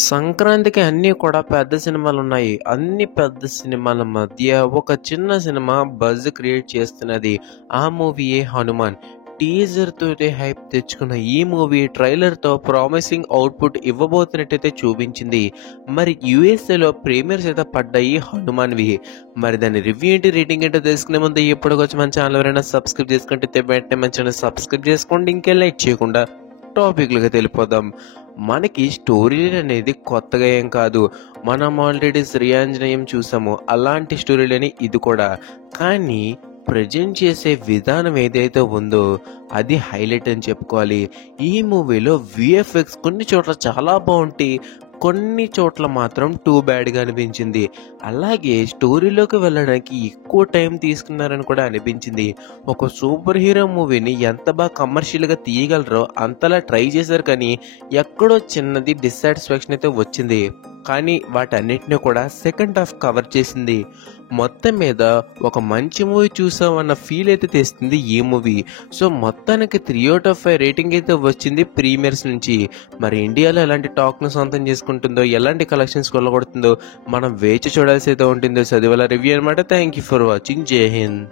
సంక్రాంతికి అన్నీ కూడా పెద్ద సినిమాలున్నాయి. అన్ని పెద్ద సినిమాల మధ్య ఒక చిన్న సినిమా బజ్ క్రియేట్ చేస్తున్నది. ఆ మూవీయే 'హనుమాన్'. టీజర్ తోటే హైప్ తెచ్చుకున్న ఈ మూవీ ట్రైలర్‌తో ప్రామిసింగ్ అవుట్‌పుట్ ఇవ్వబోతున్నట్టయితే చూపించింది. మరి యూఎస్ఏలో ప్రీమియర్స్ అయితే పడ్డాయి 'హనుమాన్‌వి'. మరి దాని రివ్యూ ఏంటి, రేటింగ్ ఏంటో తెలుసుకునే ముందు ఇప్పటికొచ్చి మన ఛానల్ ఎవరైనా సబ్స్క్రైబ్ చేసుకుంటే వెంటనే మన ఛానల్ సబ్స్క్రైబ్ చేసుకోండి. ఇంకేం లేట్ చేయకుండా టాపిక్‌లోకి వెళ్ళిపోదాం. మనకి స్టోరీ అనేది కొత్తగా ఏం కాదు. మనం ఆల్రెడీ 'శ్రీయాంజనేయం' చూసాము. అలాంటి స్టోరీలని ఇది కూడా. కానీ ప్రెజెంట్ చేసే విధానం ఏదైతే ఉందో అది హైలైట్ అని చెప్పుకోవాలి. ఈ మూవీలో వీఎఫ్ఎక్స్ కొన్ని చోట్ల చాలా బాగుంటాయి, కొన్ని చోట్ల మాత్రం టూ బ్యాడ్గా అనిపించింది. అలాగే స్టోరీలోకి వెళ్ళడానికి ఎక్కువ టైం తీసుకున్నారని కూడా అనిపించింది. ఒక సూపర్ హీరో మూవీని ఎంత బాగా కమర్షియల్గా తీయగలరో అంతలా ట్రై చేశారు, కానీ ఎక్కడో చిన్నది డిస్సాటిస్ఫాక్షన్ అయితే వచ్చింది. కానీ వాటన్నిటిని కూడా సెకండ్ హాఫ్ కవర్ చేసింది. మొత్తం మీద ఒక మంచి మూవీ చూసామన్న ఫీల్ అయితే తెస్తుంది ఈ మూవీ. సో మొత్తానికి 3/5 రేటింగ్ అయితే వచ్చింది ప్రీమియర్స్ నుంచి. మరి ఇండియాలో ఎలాంటి టాక్ను సొంతం చేసుకుంటుందో, ఎలాంటి కలెక్షన్స్ కొల్లగొడుతుందో మనం వేచి చూడాల్సి అయితే ఉంటుందో. చదివేలా రివ్యూ అనమాట. Thank you for watching. జై హింద్.